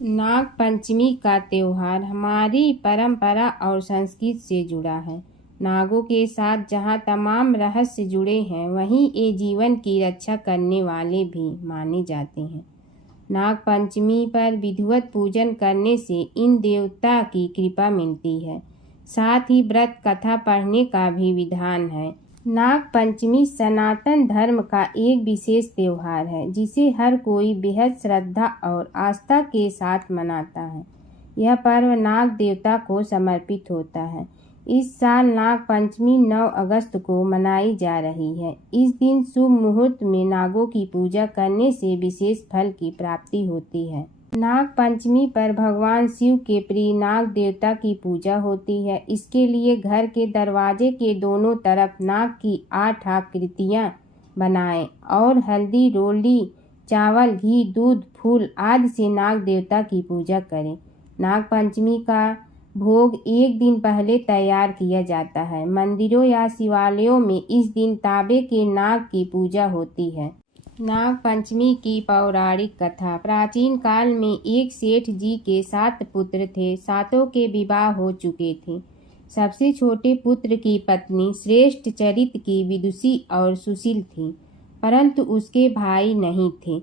नाग पंचमी का त्योहार हमारी परंपरा और संस्कृति से जुड़ा है। नागों के साथ जहाँ तमाम रहस्य जुड़े हैं, वहीं ये जीवन की रक्षा करने वाले भी माने जाते हैं। नाग पंचमी पर विधिवत पूजन करने से इन देवता की कृपा मिलती है। साथ ही व्रत कथा पढ़ने का भी विधान है। नाग पंचमी सनातन धर्म का एक विशेष त्योहार है, जिसे हर कोई बेहद श्रद्धा और आस्था के साथ मनाता है। यह पर्व नाग देवता को समर्पित होता है। इस साल नाग पंचमी 9 अगस्त को मनाई जा रही है। इस दिन शुभ मुहूर्त में नागों की पूजा करने से विशेष फल की प्राप्ति होती है। नाग पंचमी पर भगवान शिव के प्रिय नाग देवता की पूजा होती है। इसके लिए घर के दरवाजे के दोनों तरफ नाग की 8 आकृतियाँ बनाएं और हल्दी, रोली, चावल, घी, दूध, फूल आदि से नाग देवता की पूजा करें। नाग पंचमी का भोग एक दिन पहले तैयार किया जाता है। मंदिरों या शिवालयों में इस दिन तांबे के नाग की पूजा होती है। नाग पंचमी की पौराणिक कथा। प्राचीन काल में एक सेठ जी के 7 पुत्र थे। सातों के विवाह हो चुके थे। सबसे छोटे पुत्र की पत्नी श्रेष्ठ चरित्र की विदुषी और सुशील थी, परंतु उसके भाई नहीं थे।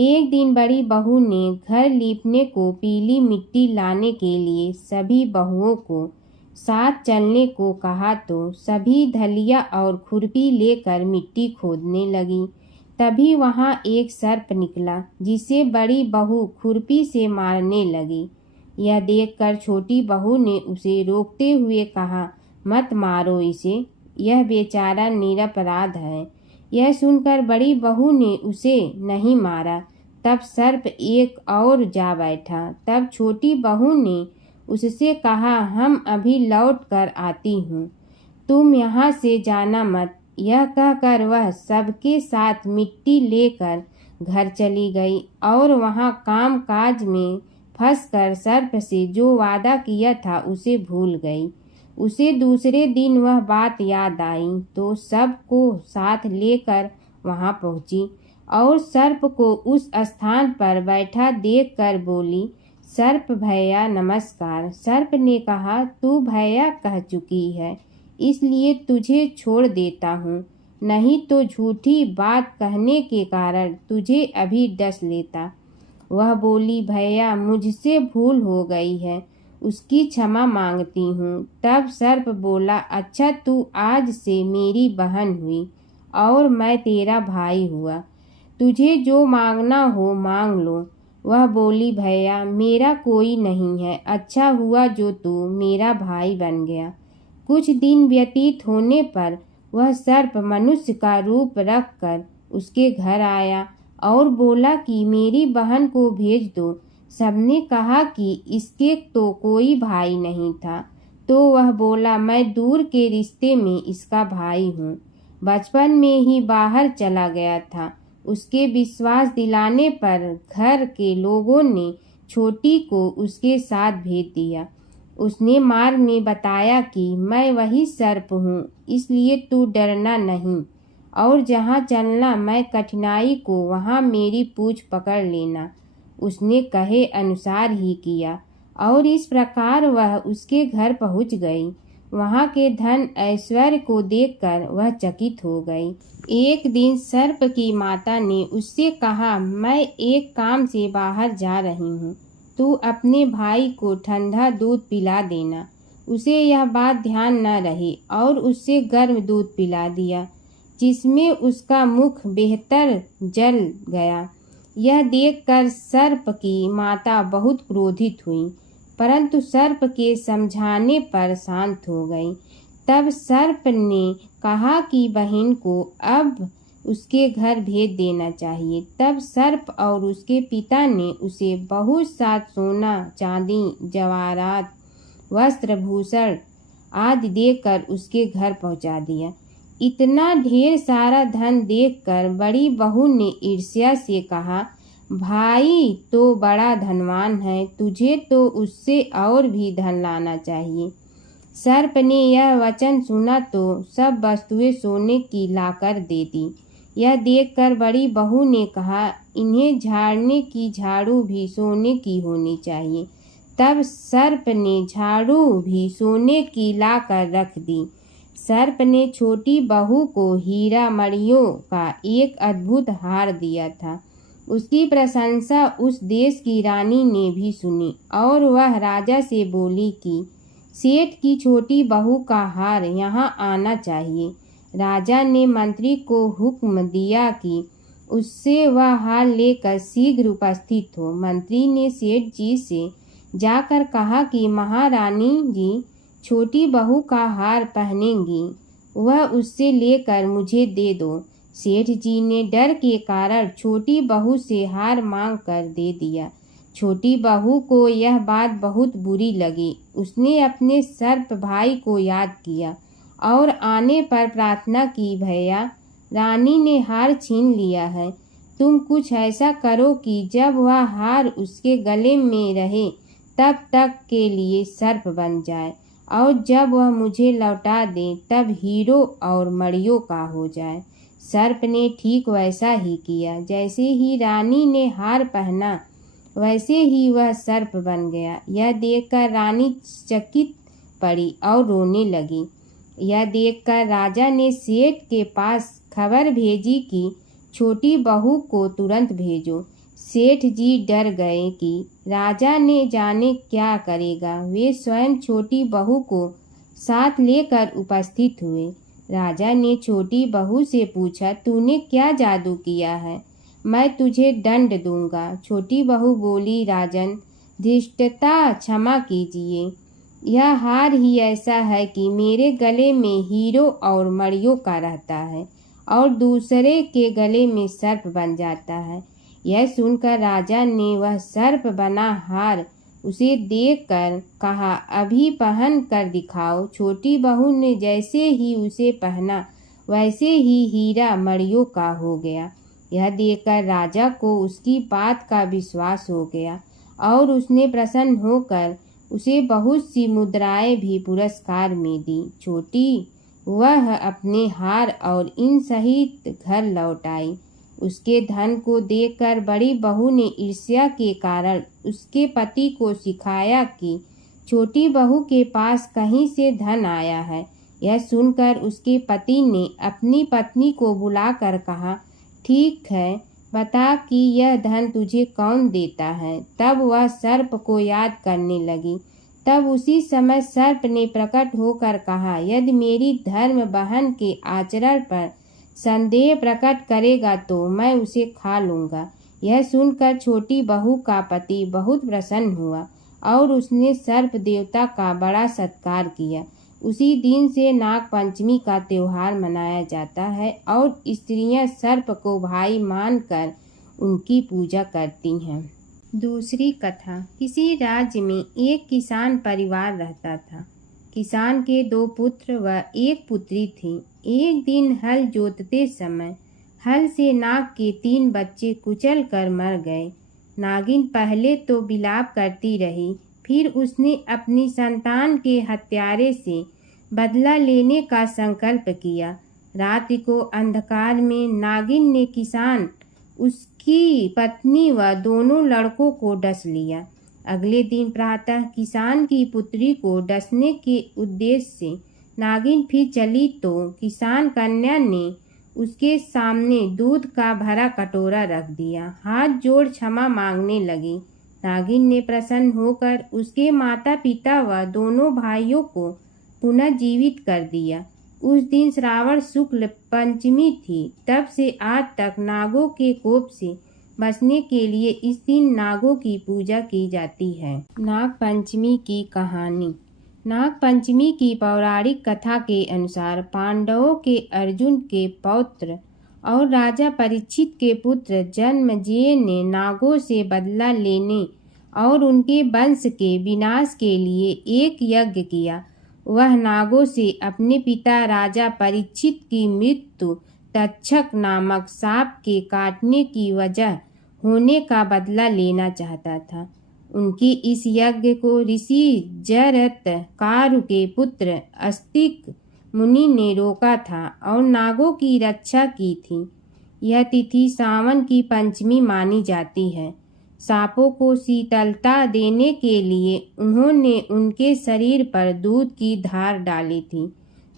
एक दिन बड़ी बहू ने घर लीपने को पीली मिट्टी लाने के लिए सभी बहुओं को साथ चलने को कहा, तो सभी धलिया और खुरपी लेकर मिट्टी खोदने लगी। तभी वहां एक सर्प निकला, जिसे बड़ी बहू खुरपी से मारने लगी। यह देखकर छोटी बहू ने उसे रोकते हुए कहा, मत मारो इसे, यह बेचारा निरपराध है। यह सुनकर बड़ी बहू ने उसे नहीं मारा। तब सर्प एक और जा बैठा। तब छोटी बहू ने उससे कहा, हम अभी लौट कर आती हूँ, तुम यहाँ से जाना मत। यह कहकर वह सबके साथ मिट्टी लेकर घर चली गई और वहाँ काम काज में फंसकर सर्प से जो वादा किया था उसे भूल गई। उसे दूसरे दिन वह बात याद आई, तो सबको साथ लेकर वहाँ पहुँची और सर्प को उस स्थान पर बैठा देखकर बोली, सर्प भैया नमस्कार। सर्प ने कहा, तू भैया कह चुकी है, इसलिए तुझे छोड़ देता हूँ, नहीं तो झूठी बात कहने के कारण तुझे अभी डस लेता। वह बोली, भैया मुझसे भूल हो गई है, उसकी क्षमा मांगती हूँ। तब सर्प बोला, अच्छा तू आज से मेरी बहन हुई और मैं तेरा भाई हुआ, तुझे जो मांगना हो मांग लो। वह बोली, भैया मेरा कोई नहीं है, अच्छा हुआ जो तू मेरा भाई बन गया। कुछ दिन व्यतीत होने पर वह सर्प मनुष्य का रूप रखकर उसके घर आया और बोला कि मेरी बहन को भेज दो। सबने कहा कि इसके तो कोई भाई नहीं था, तो वह बोला, मैं दूर के रिश्ते में इसका भाई हूँ, बचपन में ही बाहर चला गया था। उसके विश्वास दिलाने पर घर के लोगों ने छोटी को उसके साथ भेज दिया। उसने मार्ग में बताया कि मैं वही सर्प हूँ, इसलिए तू डरना नहीं और जहाँ चलना मैं कठिनाई को वहाँ मेरी पूँछ पकड़ लेना। उसने कहे अनुसार ही किया और इस प्रकार वह उसके घर पहुँच गई। वहाँ के धन ऐश्वर्य को देखकर वह चकित हो गई। एक दिन सर्प की माता ने उससे कहा, मैं एक काम से बाहर जा रही हूँ, तू अपने भाई को ठंडा दूध पिला देना। उसे यह बात ध्यान न रही और उससे गर्म दूध पिला दिया, जिसमें उसका मुख बेहतर जल गया। यह देखकर सर्प की माता बहुत क्रोधित हुई, परंतु सर्प के समझाने पर शांत हो गई। तब सर्प ने कहा कि बहन को अब उसके घर भेज देना चाहिए। तब सर्प और उसके पिता ने उसे बहुत सा सोना, चांदी, जवाहरात, वस्त्र, भूषण आदि देकर उसके घर पहुंचा दिया। इतना ढेर सारा धन देखकर बड़ी बहू ने ईर्ष्या से कहा, भाई तो बड़ा धनवान है, तुझे तो उससे और भी धन लाना चाहिए। सर्प ने यह वचन सुना तो सब वस्तुएं सोने की लाकर दे दी। यह देखकर बड़ी बहू ने कहा, इन्हें झाड़ने की झाड़ू भी सोने की होनी चाहिए। तब सर्प ने झाड़ू भी सोने की लाकर रख दी। सर्प ने छोटी बहू को हीरा मणियों का एक अद्भुत हार दिया था। उसकी प्रशंसा उस देश की रानी ने भी सुनी और वह राजा से बोली कि सेठ की छोटी बहू का हार यहाँ आना चाहिए। राजा ने मंत्री को हुक्म दिया कि उससे वह हार लेकर शीघ्र उपस्थित हो। मंत्री ने सेठ जी से जाकर कहा कि महारानी जी छोटी बहू का हार पहनेंगी, वह उससे लेकर मुझे दे दो। सेठ जी ने डर के कारण छोटी बहू से हार मांग कर दे दिया। छोटी बहू को यह बात बहुत बुरी लगी। उसने अपने सर्प भाई को याद किया और आने पर प्रार्थना की, भैया रानी ने हार छीन लिया है, तुम कुछ ऐसा करो कि जब वह हार उसके गले में रहे तब तक के लिए सर्प बन जाए और जब वह मुझे लौटा दे तब हीरो और मणियों का हो जाए। सर्प ने ठीक वैसा ही किया। जैसे ही रानी ने हार पहना वैसे ही वह सर्प बन गया। यह देखकर रानी चकित पड़ी और रोने लगी। यह देखकर राजा ने सेठ के पास खबर भेजी कि छोटी बहू को तुरंत भेजो। सेठ जी डर गए कि राजा ने जाने क्या करेगा। वे स्वयं छोटी बहू को साथ लेकर उपस्थित हुए। राजा ने छोटी बहू से पूछा, तूने क्या जादू किया है? मैं तुझे दंड दूंगा। छोटी बहू बोली, राजन धृष्टता क्षमा कीजिए, यह हार ही ऐसा है कि मेरे गले में हीरो और मणियों का रहता है और दूसरे के गले में सर्प बन जाता है। यह सुनकर राजा ने वह सर्प बना हार उसे देखकर कहा, अभी पहन कर दिखाओ। छोटी बहू ने जैसे ही उसे पहना वैसे ही हीरा मणियों का हो गया। यह देखकर राजा को उसकी बात का विश्वास हो गया और उसने प्रसन्न होकर उसे बहुत सी मुद्राएं भी पुरस्कार में दी। छोटी वह अपने हार और इन सहित घर लौट आई। उसके धन को देखकर बड़ी बहू ने ईर्ष्या के कारण उसके पति को सिखाया कि छोटी बहू के पास कहीं से धन आया है। यह सुनकर उसके पति ने अपनी पत्नी को बुलाकर कहा, ठीक है, बता कि यह धन तुझे कौन देता है। तब वह सर्प को याद करने लगी। तब उसी समय सर्प ने प्रकट होकर कहा, यदि मेरी धर्म बहन के आचरण पर संदेह प्रकट करेगा तो मैं उसे खा लूँगा। यह सुनकर छोटी बहू का पति बहुत प्रसन्न हुआ और उसने सर्प देवता का बड़ा सत्कार किया। उसी दिन से नाग पंचमी का त्योहार मनाया जाता है और स्त्रियां सर्प को भाई मानकर उनकी पूजा करती हैं। दूसरी कथा। किसी राज्य में एक किसान परिवार रहता था। किसान के 2 पुत्र व 1 पुत्री थी। एक दिन हल जोतते समय हल से नाग के 3 बच्चे कुचल कर मर गए। नागिन पहले तो विलाप करती रही, फिर उसने अपनी संतान के हत्यारे से बदला लेने का संकल्प किया। रात को अंधकार में नागिन ने किसान, उसकी पत्नी व दोनों लड़कों को डस लिया। अगले दिन प्रातः किसान की पुत्री को डसने के उद्देश्य से नागिन फिर चली तो किसान कन्या ने उसके सामने दूध का भरा कटोरा रख दिया। हाथ जोड़ क्षमा मांगने लगी। नागिन ने प्रसन्न होकर उसके माता पिता व दोनों भाइयों को पुनः जीवित कर दिया। उस दिन श्रावण शुक्ल पंचमी थी। तब से आज तक नागों के कोप से बचने के लिए इस दिन नागों की पूजा की जाती है। नाग पंचमी की कहानी। नाग पंचमी की पौराणिक कथा के अनुसार पांडवों के अर्जुन के पौत्र और राजा परीक्षित के पुत्र जन्मेजय ने नागों से बदला लेने और उनके वंश के विनाश के लिए एक यज्ञ किया। वह नागों से अपने पिता राजा परीक्षित की मृत्यु तक्षक नामक सांप के काटने की वजह होने का बदला लेना चाहता था। उनके इस यज्ञ को ऋषि जरत्कारु के पुत्र अस्तिक मुनि ने रोका था और नागों की रक्षा की थी। यह तिथि सावन की पंचमी मानी जाती है। सांपों को शीतलता देने के लिए उन्होंने उनके शरीर पर दूध की धार डाली थी।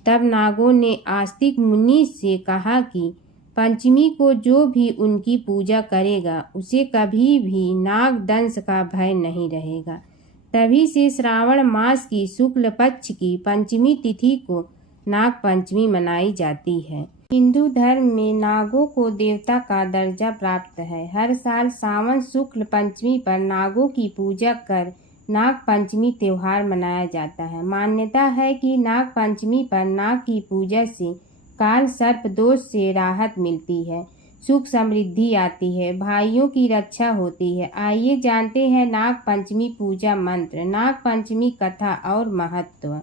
तब नागों ने आस्तिक मुनि से कहा कि पंचमी को जो भी उनकी पूजा करेगा उसे कभी भी नाग दंश का भय नहीं रहेगा। तभी से श्रावण मास की शुक्ल पक्ष की पंचमी तिथि को नाग पंचमी मनाई जाती है। हिंदू धर्म में नागों को देवता का दर्जा प्राप्त है। हर साल सावन शुक्ल पंचमी पर नागों की पूजा कर नाग पंचमी त्योहार मनाया जाता है। मान्यता है कि नाग पंचमी पर नाग की पूजा से काल सर्प दोष से राहत मिलती है, सुख समृद्धि आती है, भाइयों की रक्षा होती है। आइए जानते हैं नाग पंचमी पूजा मंत्र, नाग पंचमी कथा और महत्व।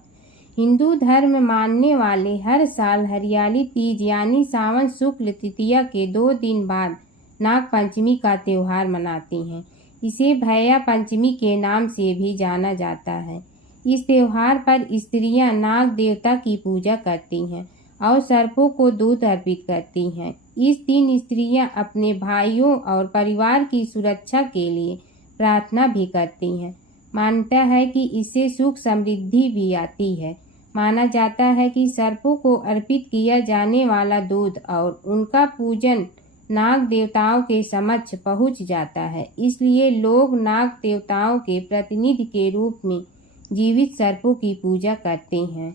हिंदू धर्म मानने वाले हर साल हरियाली तीज यानी सावन शुक्ल तृतीया के 2 दिन बाद नाग पंचमी का त्योहार मनाती हैं। इसे भैया पंचमी के नाम से भी जाना जाता है। इस त्योहार पर स्त्रियां नाग देवता की पूजा करती हैं और सर्पों को दूध अर्पित करती हैं। इस दिन स्त्रियां अपने भाइयों और परिवार की सुरक्षा के लिए प्रार्थना भी करती हैं। मान्यता है कि इससे सुख समृद्धि भी आती है। माना जाता है कि सर्पों को अर्पित किया जाने वाला दूध और उनका पूजन नाग देवताओं के समक्ष पहुंच जाता है। इसलिए लोग नाग देवताओं के प्रतिनिधि के रूप में जीवित सर्पों की पूजा करते हैं।